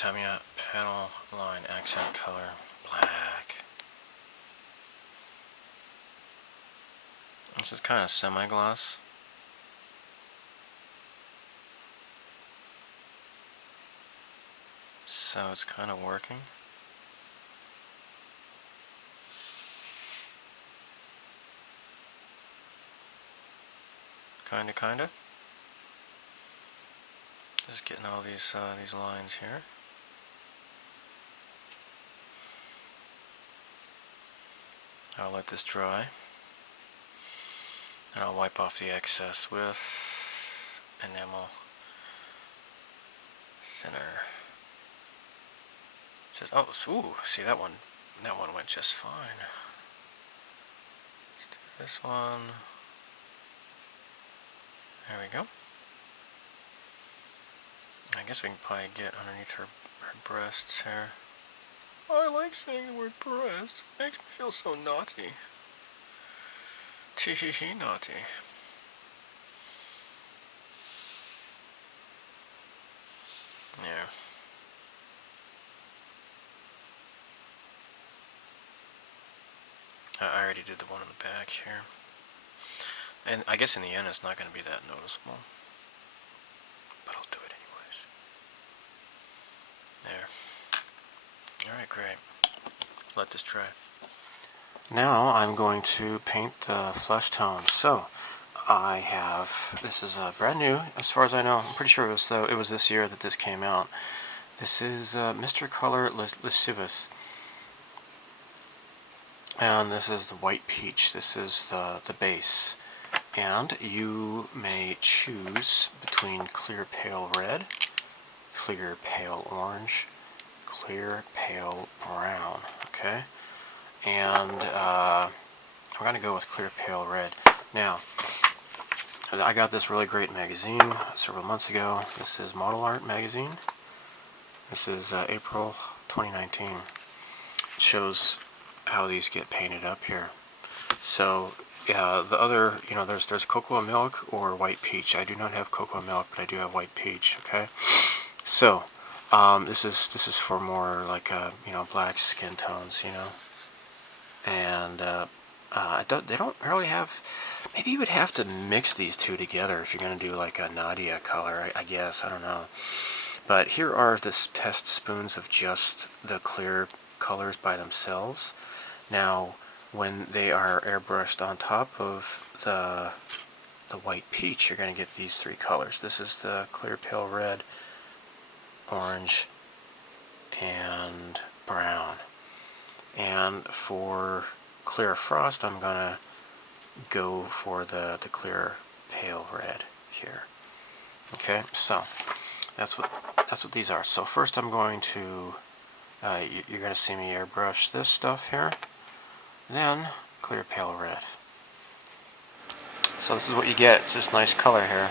Tamiya panel line accent color, black. This is kind of semi-gloss. So it's kind of working. Kinda. Just getting all these lines here. I'll let this dry, and I'll wipe off the excess with enamel thinner. Just, oh, ooh, see that one went just fine. Let's do this one. There we go. I guess we can probably get underneath her breasts here. Oh, I like saying the word breast. It makes me feel so naughty. Tee-hee-hee naughty. Yeah. I already did the one on the back here. And I guess in the end it's not going to be that noticeable. But I'll do it anyways. There. Alright, great. Let this dry. Now I'm going to paint the flesh tone. So I have, this is brand new as far as I know. I'm pretty sure it was this year that this came out. This is Mr. Color Lascivus. And this is the white peach. This is the base. And you may choose between clear pale red, clear pale orange, clear pale brown. Okay? And I'm going to go with clear pale red. Now, I got this really great magazine several months ago. This is Model Art magazine. This is April 2019. It shows how these get painted up here. So yeah, the other, there's cocoa milk or white peach. I do not have cocoa milk, but I do have white peach. Okay, so this is for more like black skin tones, and they don't really have. Maybe you would have to mix these two together if you're going to do like a Nadia color. I guess, I don't know. But here are the test spoons of just the clear colors by themselves. Now, when they are airbrushed on top of the white peach, you're going to get these three colors. This is the clear pale red, orange, and brown. And for clear frost, I'm going to go for the clear pale red here. Okay, so that's what these are. So first I'm going to, you're going to see me airbrush this stuff here. Then clear pale red. So this is what you get. It's this nice color here.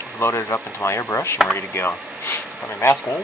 I've loaded it up into my airbrush. I'm ready to go. Got my mask on.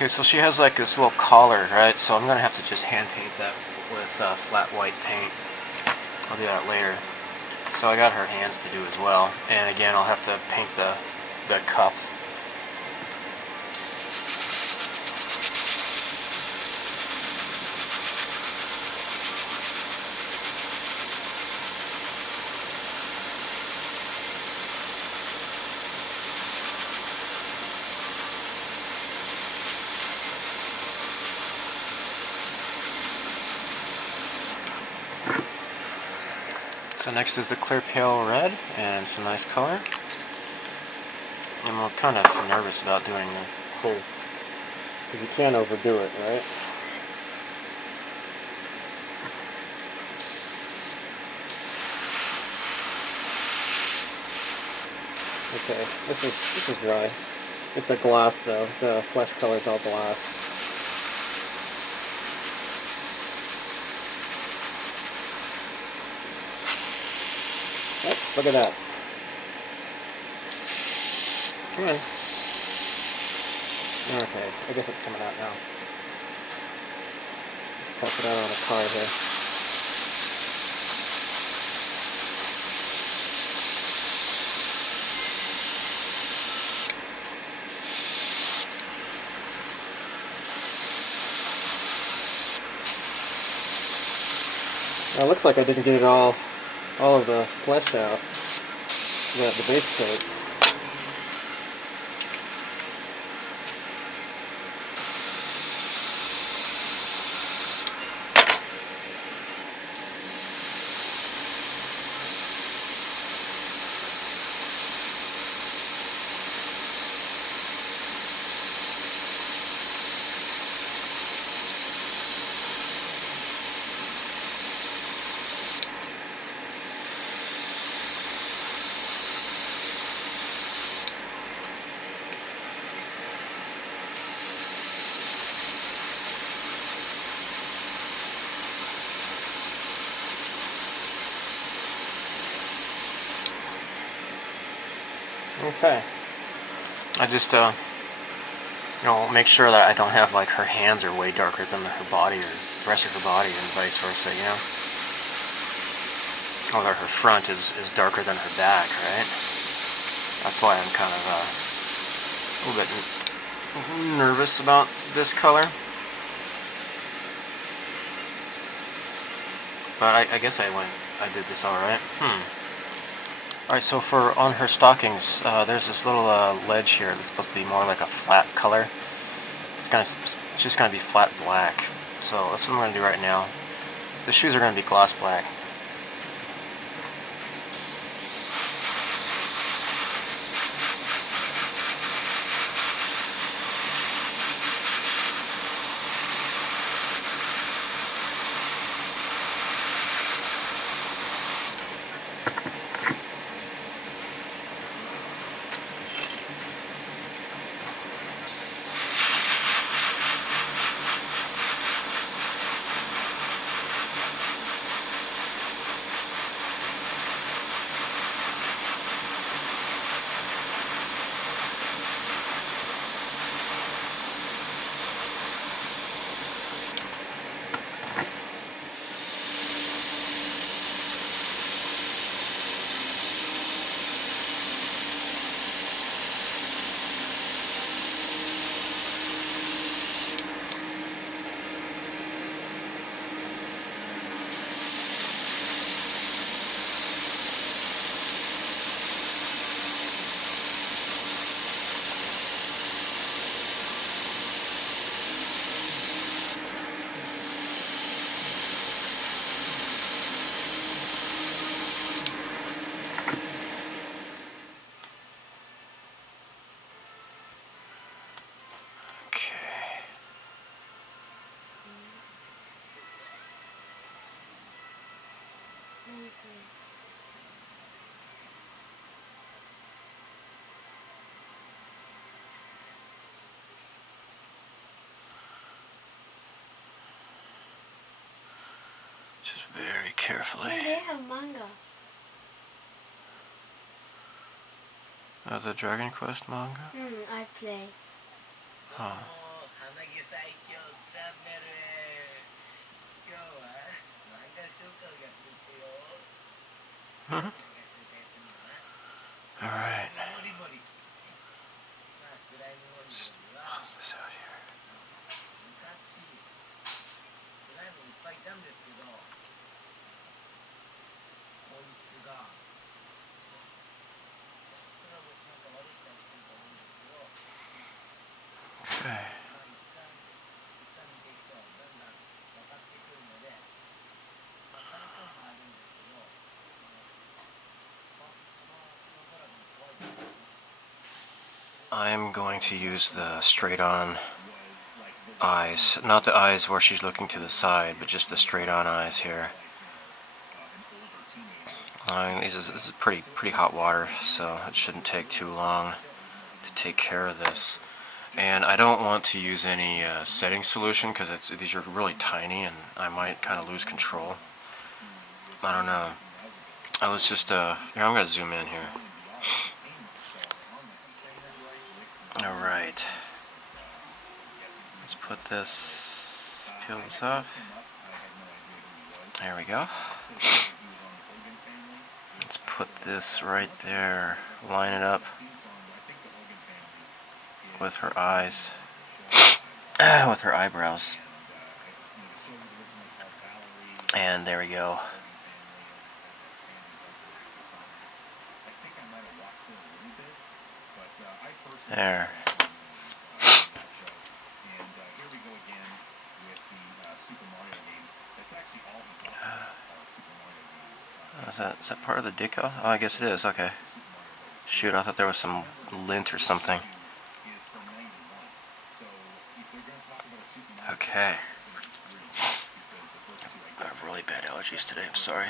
Okay, so she has like this little collar, right? So I'm going to have to just hand paint that with flat white paint. I'll do that later. So I got her hands to do as well. And again, I'll have to paint the cuffs. So next is the clear pale red, and it's a nice color. I'm kind of nervous about doing the whole, because you can't overdo it, right? Okay, this is dry. It's a gloss though. The flesh color is all glass. Oh, look at that. Come on. Okay, I guess it's coming out now. Let's test it out on a car here. Well, it looks like I didn't get it all of the flesh out, the base coat. Okay. I just, make sure that I don't have, like, her hands are way darker than her body, or the rest of her body, and vice versa, you know? Or that her front is darker than her back, right? That's why I'm kind of, a little bit nervous about this color. But I guess I did this alright. Alright, so on her stockings, there's this little ledge here that's supposed to be more like a flat color. It's just gonna be flat black. So that's what I'm gonna do right now. The shoes are gonna be gloss black. Just very carefully. And they have manga. The Dragon Quest manga? I play. Huh. Alright. Just close this out here. Okay. I'm going to use the straight-on eyes. Not the eyes where she's looking to the side, but just the straight-on eyes here. This is pretty hot water, so it shouldn't take too long to take care of this. And I don't want to use any setting solution because these are really tiny and I might kind of lose control. I don't know. Let's just, here, I'm going to zoom in here. Alright. Let's put this, peel this off. There we go. Let's put this right there. Line it up with her eyes. With her eyebrows. And there we go. There. Is that part of the decal? Oh, I guess it is. Okay. Shoot, I thought there was some lint or something. Okay. I have really bad allergies today, I'm sorry.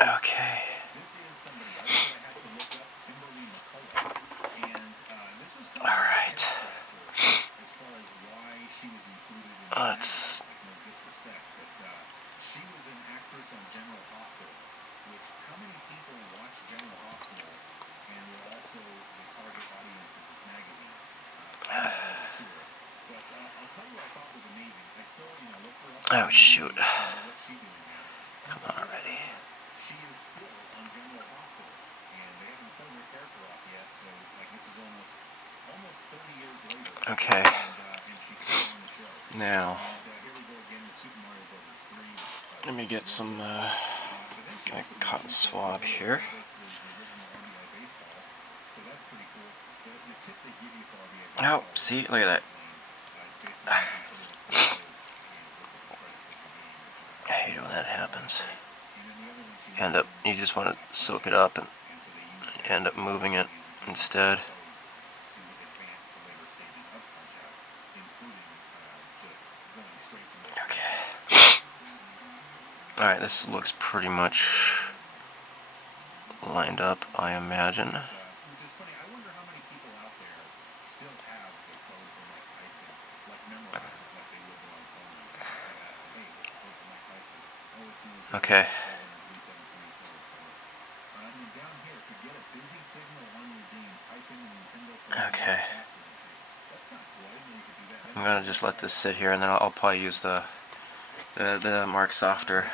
Okay. Alright. Let's... Oh, shoot. Come on already. Okay. Now, let me get some cotton swab here. Oh, see, look at that. I hate when that happens. You just want to soak it up and end up moving it instead. Okay. Alright, this looks pretty much lined up, I imagine. Okay. Okay. I'm gonna just let this sit here, and then I'll probably use the Mark Softer.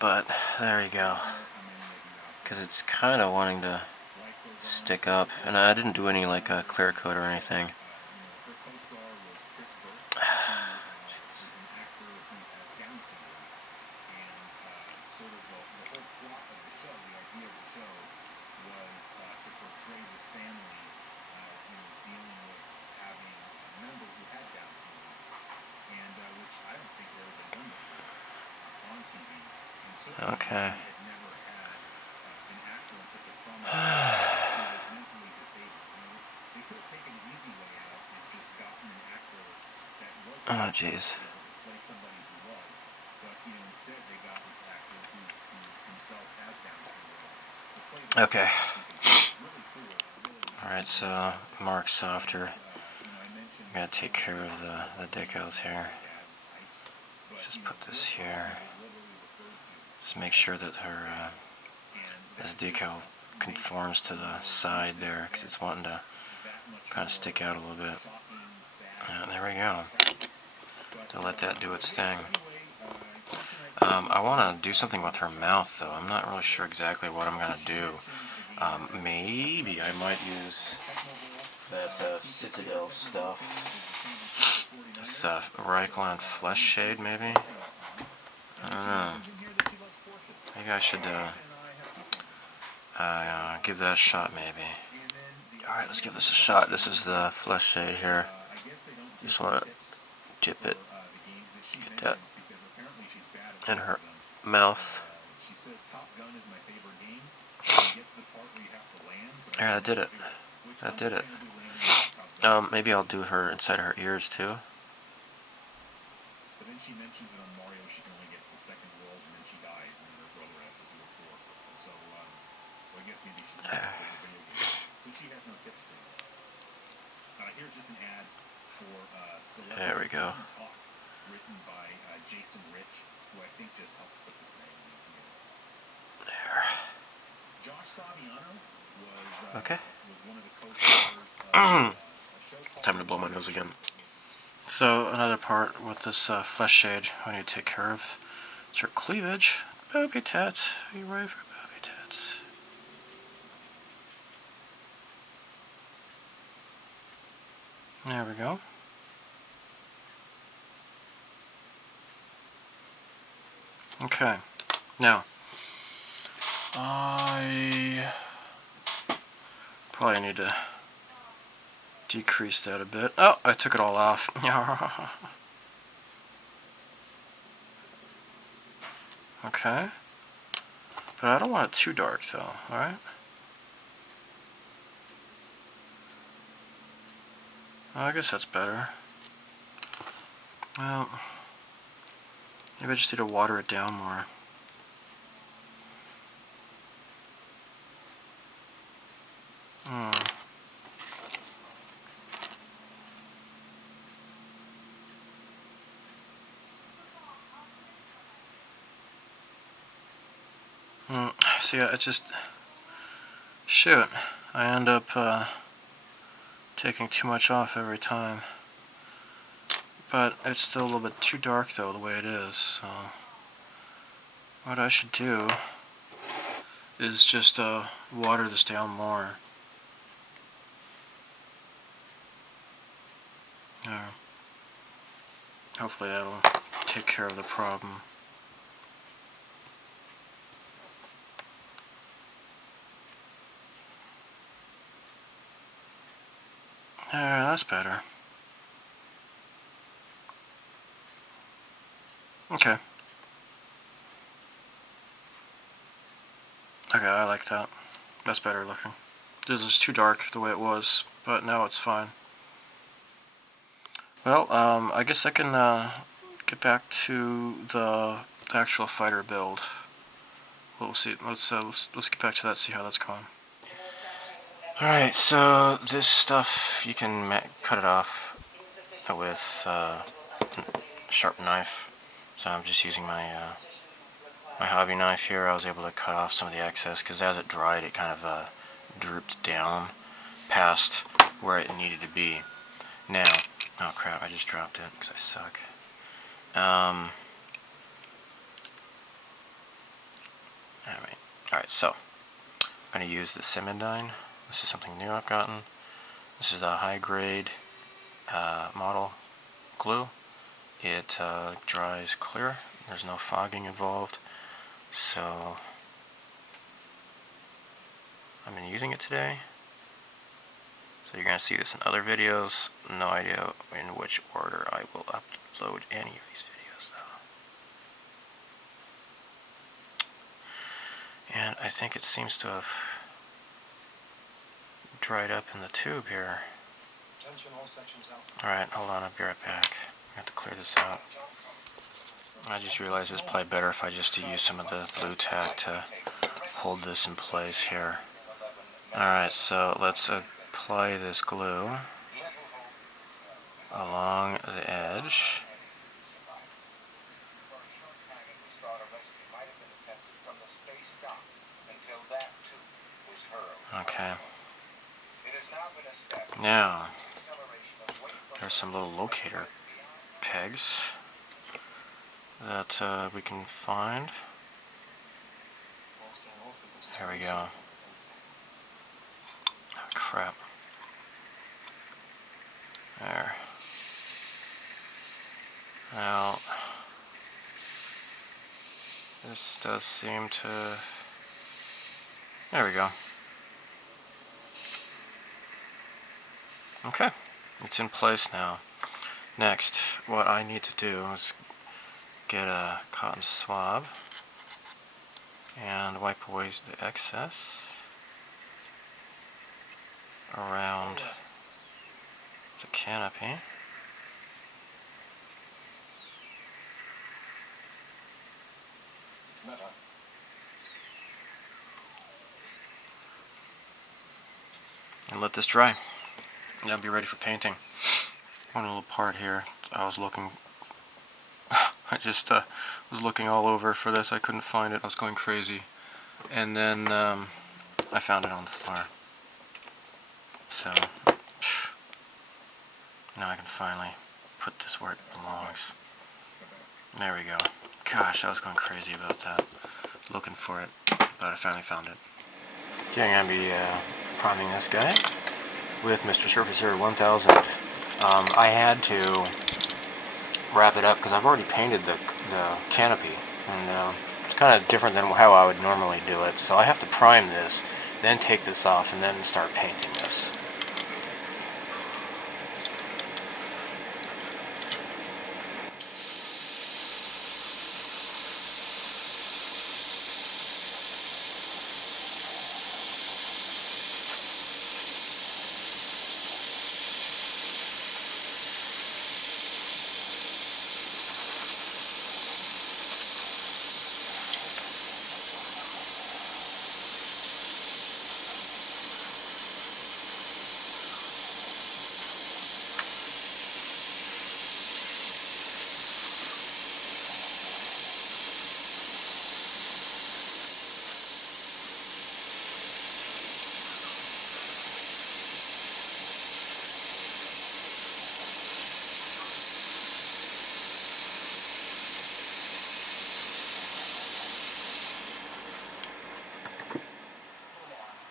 But there you go. Because it's kind of wanting to stick up, and I didn't do any like a clear coat or anything. Okay. Oh, jeez. Okay. Alright, so Mark Softer. I'm gonna take care of the decals here. Just put this here. Just make sure that her this decal conforms to the side there, because it's wanting to kind of stick out a little bit. There we go. To let that do its thing. I want to do something with her mouth, though. I'm not really sure exactly what I'm going to do. Maybe I might use that Citadel stuff. This Raycon Flesh Shade, maybe? I don't know. Maybe I should give that a shot, maybe. Alright, let's give this a shot. This is the Flesh Shade here. Just want to dip it. Get that and her mouth. Yeah, that did it. That did it. Maybe I'll do her inside her ears too. But then she mentions that on Mario she can only get the second world and then she dies and her brother has to do it for her. So, I guess maybe she doesn't play the video game. But she has no tips for me. Here's just an ad for Celebrity There we go. Talk, written by Jason Rich, who I think just helped put this magazine together. There. Josh Saviano was, was one of the co-stars of a show called Time to blow my nose again. So another part with this flesh shade I need to take care of is her cleavage. Booby tats. Are you ready for booby tats? There we go. Okay. Now, I probably need to decrease that a bit. Oh, I took it all off. Okay. But I don't want it too dark though, alright? I guess that's better. Well, maybe I just need to water it down more. See, I just... Shoot. I end up taking too much off every time. But it's still a little bit too dark though, the way it is, so... What I should do is just water this down more. Hopefully that'll take care of the problem. That's better. Okay. Okay, I like that. That's better looking. This is too dark the way it was, but now it's fine. Well, I guess I can get back to the actual fighter build. We'll see. Let's get back to that. See how that's going. All right. So this stuff you can cut it off with a sharp knife. So I'm just using my my hobby knife here. I was able to cut off some of the excess because as it dried, it kind of drooped down past where it needed to be. Now, oh crap! I just dropped it because I suck. Alright, so I'm going to use the Cemendyne. This is something new I've gotten. This is a high-grade model glue. It dries clear. There's no fogging involved. So I've been using it today. So you're going to see this in other videos. No idea in which order I will upload any of these videos though. And I think it seems to have dried up in the tube here. Alright, hold on, I'll be right back. I have to clear this out. I just realized it's probably better if I just use some of the blue tack to hold this in place here. Alright, so let's apply this glue along the edge. Okay. Now, there's some little locator pegs that we can find. Here we go. Oh, crap. There. Now, this does seem to... There we go. Okay, it's in place now. Next, what I need to do is get a cotton swab and wipe away the excess around the canopy. And let this dry. And I'll be ready for painting. One little part here, I was looking, I just was looking all over for this. I couldn't find it. I was going crazy. And then I found it on the floor. So now I can finally put this where it belongs. There we go. Gosh, I was going crazy about that. Looking for it, but I finally found it. Okay, I'm going to be priming this guy with Mr. Surfacer 1000. I had to wrap it up because I've already painted the canopy, and it's kind of different than how I would normally do it. So I have to prime this, then take this off, and then start painting this.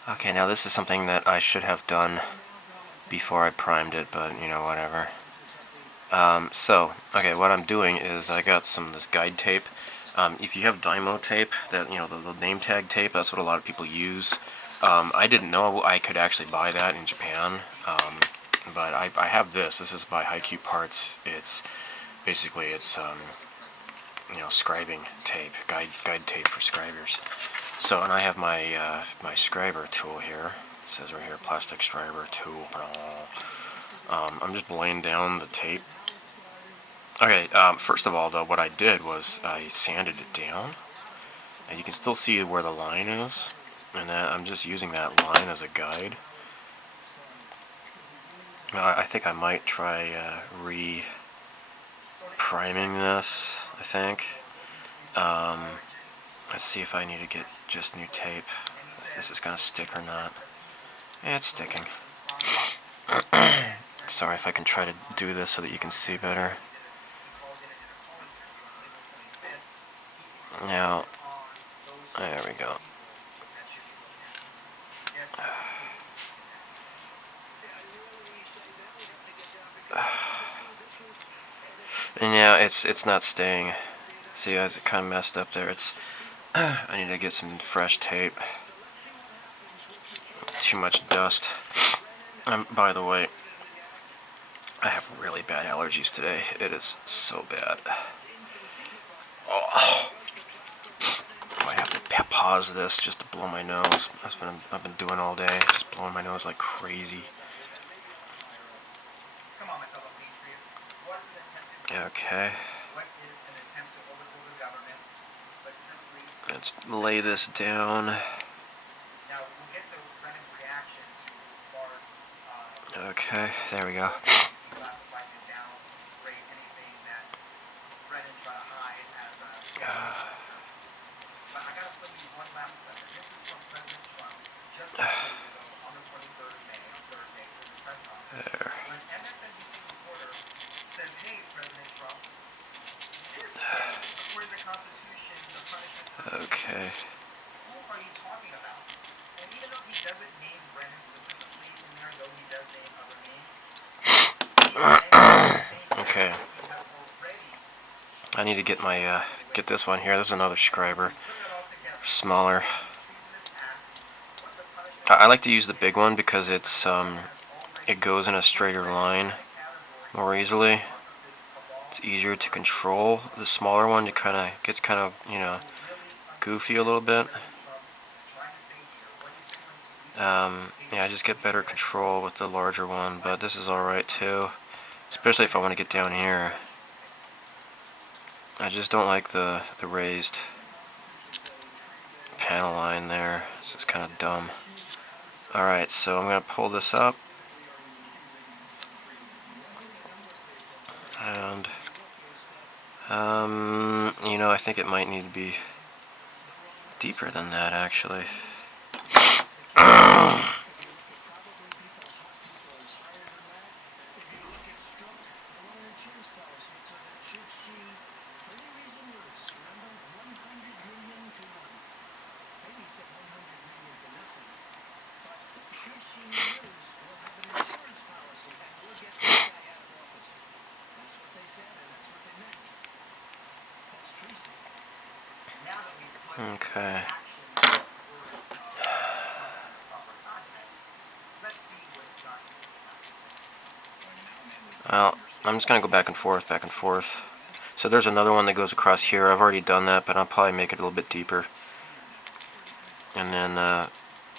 Okay, now this is something that I should have done before I primed it, but you know, whatever. Okay, what I'm doing is I got some of this guide tape. If you have Dymo tape, that, you know, the name tag tape, that's what a lot of people use. I didn't know I could actually buy that in Japan, but I have this. This is by Haiku Parts. It's basically you know, scribing tape, guide tape for scribers. So, and I have my my scriber tool here. It says right here, plastic scriber tool. I'm just laying down the tape. Okay, first of all, though, what I did was I sanded it down, and you can still see where the line is, and then I'm just using that line as a guide. I think I might try re-priming this, I think. Let's see if I need to get just new tape, if this is going to stick or not. Yeah, it's sticking. Sorry if I can try to do this so that you can see better. Now, there we go. And yeah, it's not staying. See, guys, it kind of messed up there. I need to get some fresh tape. Too much dust. By the way, I have really bad allergies today. It is so bad. Oh. I might have to pause this just to blow my nose. That's what I've been doing all day, just blowing my nose like crazy. Okay. Let's lay this down. Okay, there we go. There. Okay. Okay. I need to get my get this one here. This is another scriber, smaller. I like to use the big one because it goes in a straighter line more easily. It's easier to control. The smaller one, it kind of gets kind of, you know, goofy a little bit. Yeah, I just get better control with the larger one, but this is alright too. Especially if I want to get down here. I just don't like the raised panel line there. This is kind of dumb. Alright, so I'm going to pull this up. And, you know, I think it might need to be deeper than that, actually. Okay. Well, I'm just going to go back and forth, back and forth. So there's another one that goes across here. I've already done that, but I'll probably make it a little bit deeper. And then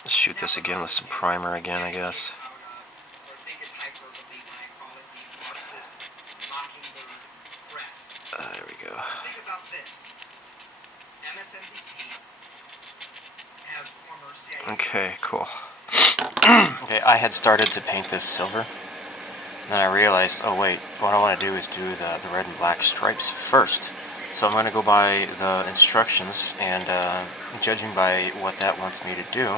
shoot this again with some primer again, I guess. There we go. Okay, cool. Okay, I had started to paint this silver. Then I realized, oh wait, what I want to do is do the red and black stripes first. So I'm going to go by the instructions, and judging by what that wants me to do,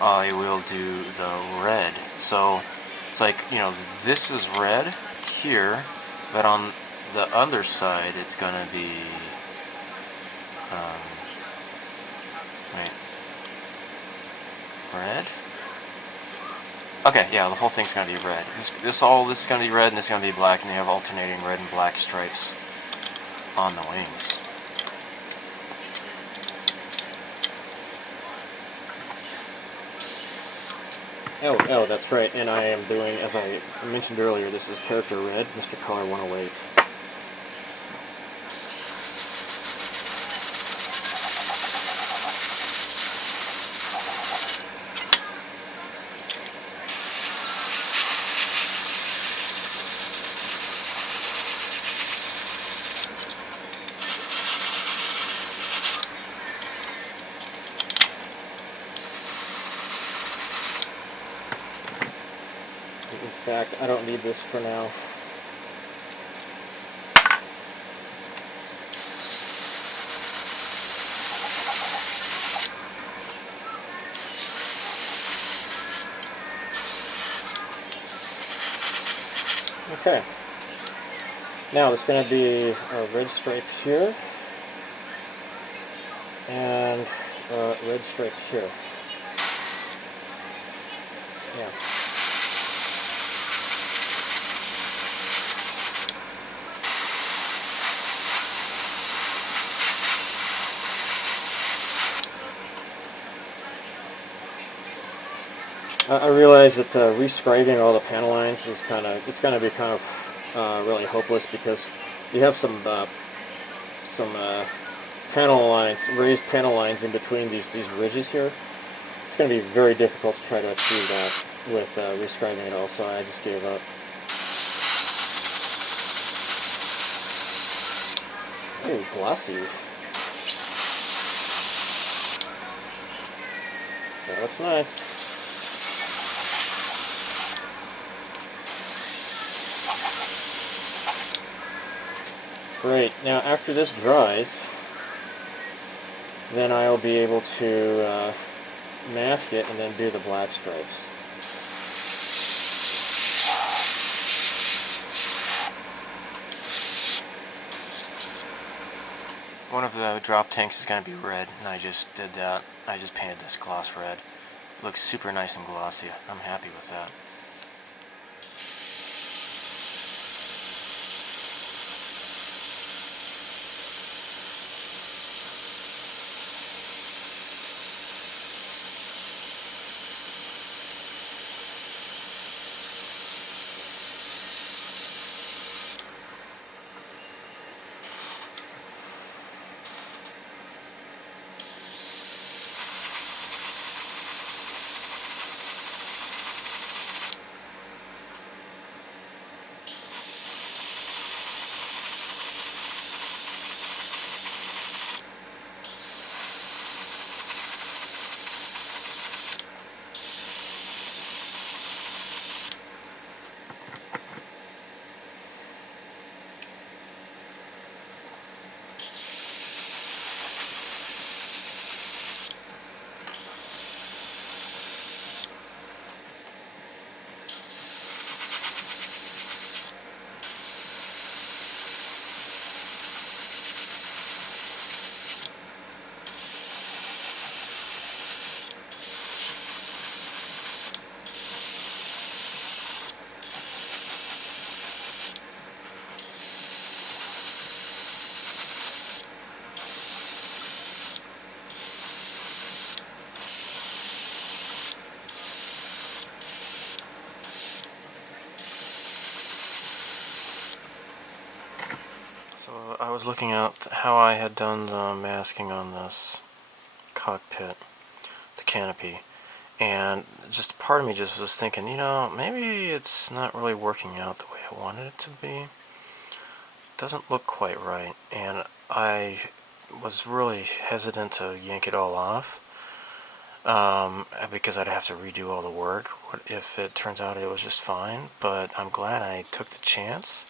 I will do the red. So it's like, you know, this is red here, but on the other side it's going to be, wait, red? Okay, yeah, the whole thing's going to be red. This is going to be red, and this is going to be black, and you have alternating red and black stripes on the wings. Oh, that's right, and I am doing, as I mentioned earlier, this is character red, Mr. Color 108. In fact, I don't need this for now. Okay. Now there's going to be a red stripe here, and a red stripe here. Yeah. I realize that rescribing all the panel lines is it's going to be kind of really hopeless, because you have some panel lines, raised panel lines in between these ridges here. It's going to be very difficult to try to achieve that with rescribing it all, so I just gave up. Ooh, glossy. That looks nice. Great. Now after this dries, then I'll be able to mask it and then do the black stripes. One of the drop tanks is going to be red, and I just did that. I just painted this gloss red. It looks super nice and glossy. I'm happy with that. was looking at how I had done the masking on this cockpit, the canopy, and just part of me just was thinking, you know, maybe it's not really working out the way I wanted it to be. It doesn't look quite right, and I was really hesitant to yank it all off because I'd have to redo all the work. What if it turns out it was just fine? But I'm glad I took the chance,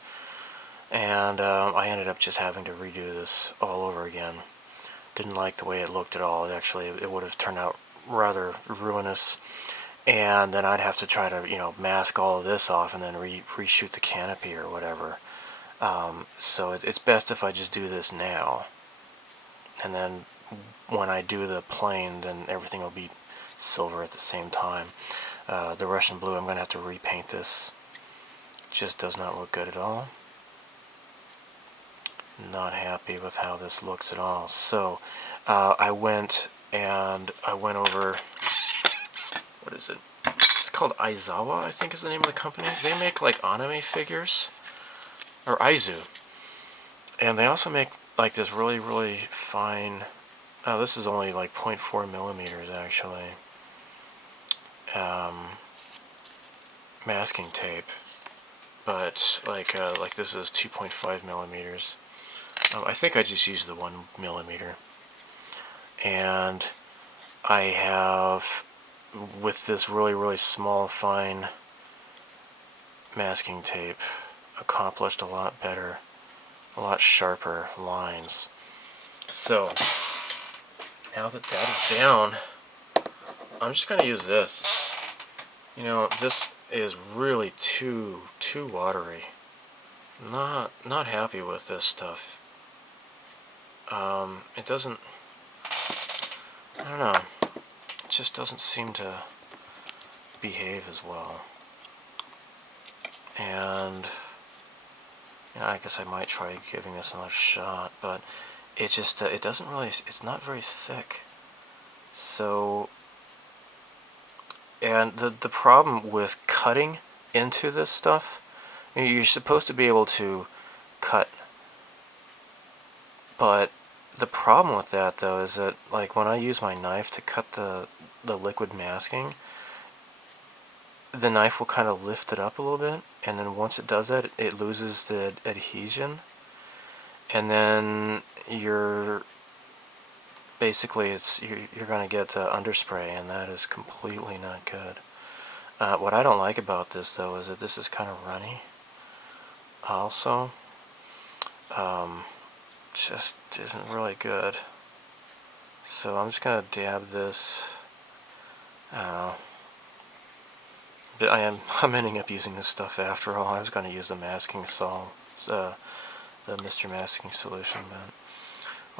and I ended up just having to redo this all over again. Didn't like the way it looked at all. Actually, it would have turned out rather ruinous, and then I'd have to try to, you know, mask all of this off and then reshoot the canopy or whatever. So it's best if I just do this now, and then when I do the plane, then everything will be silver at the same time. The Russian blue, I'm going to have to repaint this. It just does not look good at all. Not happy with how this looks at all. So I went over, what is it? It's called Aizawa, I think is the name of the company. They make like anime figures, or Aizu. And they also make like this really, really fine, this is only like 0.4 millimeters actually, masking tape, but like this is 2.5 millimeters. I think I just used the 1 millimeter, and I have, with this really, really small, fine masking tape, accomplished a lot better, a lot sharper lines. So now that that is down, I'm just going to use this. You know, this is really too watery. Not happy with this stuff. It doesn't, I don't know, it just doesn't seem to behave as well. And you know, I guess I might try giving this another shot, but it just, it doesn't really, it's not very thick. So, and the problem with cutting into this stuff, you know, you're supposed to be able to cut, but the problem with that though is that, like, when I use my knife to cut the liquid masking, the knife will kind of lift it up a little bit, and then once it does that, it loses the adhesion, and then you're basically, you're going to get underspray, and that is completely not good. What I don't like about this though is that this is kind of runny also. Just isn't really good. So I'm just going to dab this. But I'm ending up using this stuff after all. I was going to use the masking salt, the Mr. Masking solution, but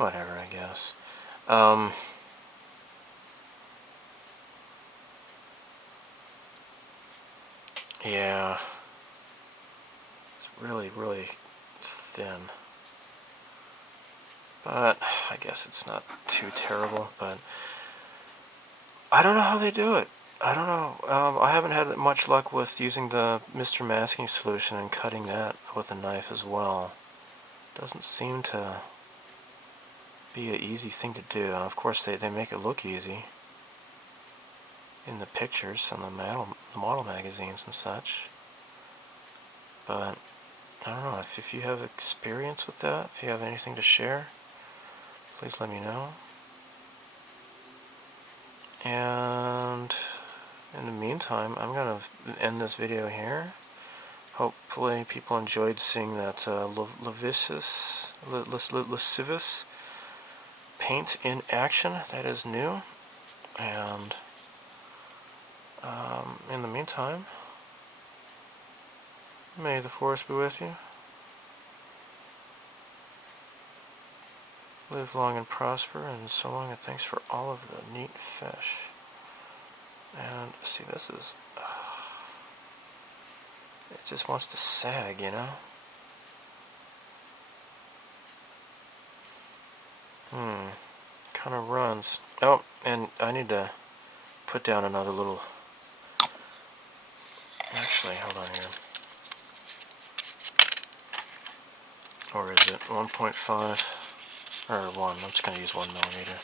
whatever, I guess. Yeah, it's really, really thin. But I guess it's not too terrible, but I don't know how they do it. I don't know. I haven't had much luck with using the Mr. Masking solution and cutting that with a knife as well. Doesn't seem to be an easy thing to do. Of course, they make it look easy in the pictures and the model magazines and such. But I don't know, if you have experience with that, if you have anything to share, please let me know. And in the meantime, I'm going to end this video here. Hopefully people enjoyed seeing that Lascivus paint in action. That is new. And in the meantime, may the force be with you. Live long and prosper, and so long, and thanks for all of the neat fish. And see, this is, it just wants to sag, you know? Kind of runs. Oh, and I need to put down another little, actually, hold on here. Or is it 1.5? Or 1. I'm just going to use 1 millimeter.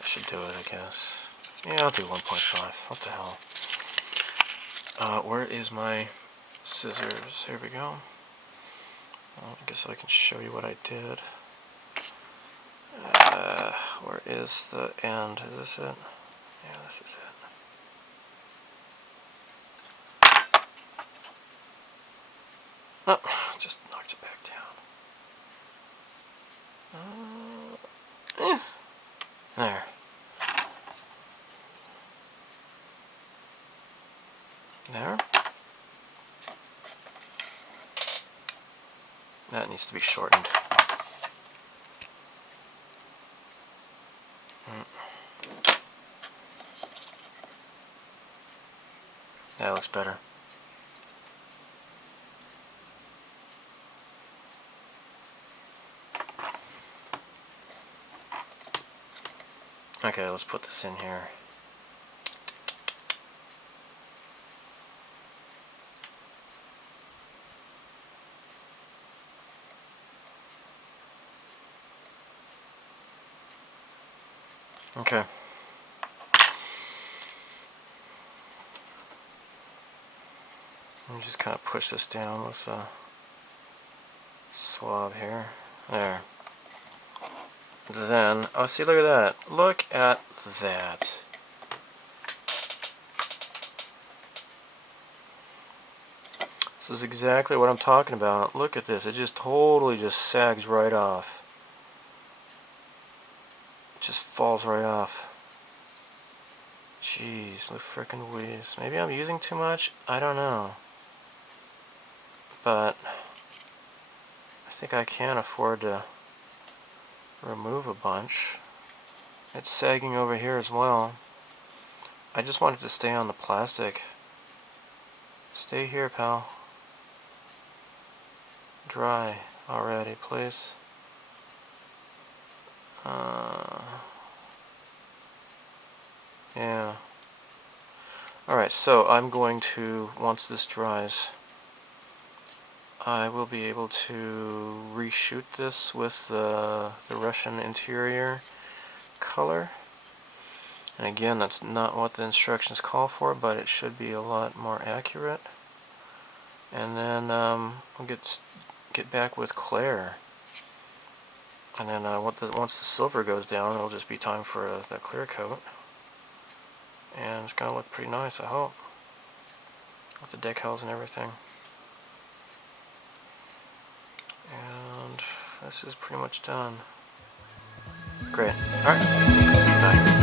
I should do it, I guess. Yeah, I'll do 1.5. What the hell? Where is my scissors? Here we go. Well, I guess I can show you what I did. Where is the end? Is this it? Yeah, this is it. Oh, just knocked it back down. There. There. That needs to be shortened. That looks better. Okay, let's put this in here. Okay. Let me just kind of push this down with a swab here. There. Then, oh, see, look at that. Look at that. This is exactly what I'm talking about. Look at this. It just totally just sags right off. It just falls right off. Jeez, the frickin' wheeze. Maybe I'm using too much? I don't know. But I think I can afford to remove a bunch. It's sagging over here as well. I just want it to stay on the plastic. Stay here, pal. Dry already, please. Yeah. Alright, so I'm going to, once this dries, I will be able to reshoot this with the Russian interior color. And again, that's not what the instructions call for, but it should be a lot more accurate. And then we'll get back with Claire. And then once the silver goes down, it'll just be time for the clear coat. And it's going to look pretty nice, I hope, with the decals and everything. And this is pretty much done. Great. Alright. Bye.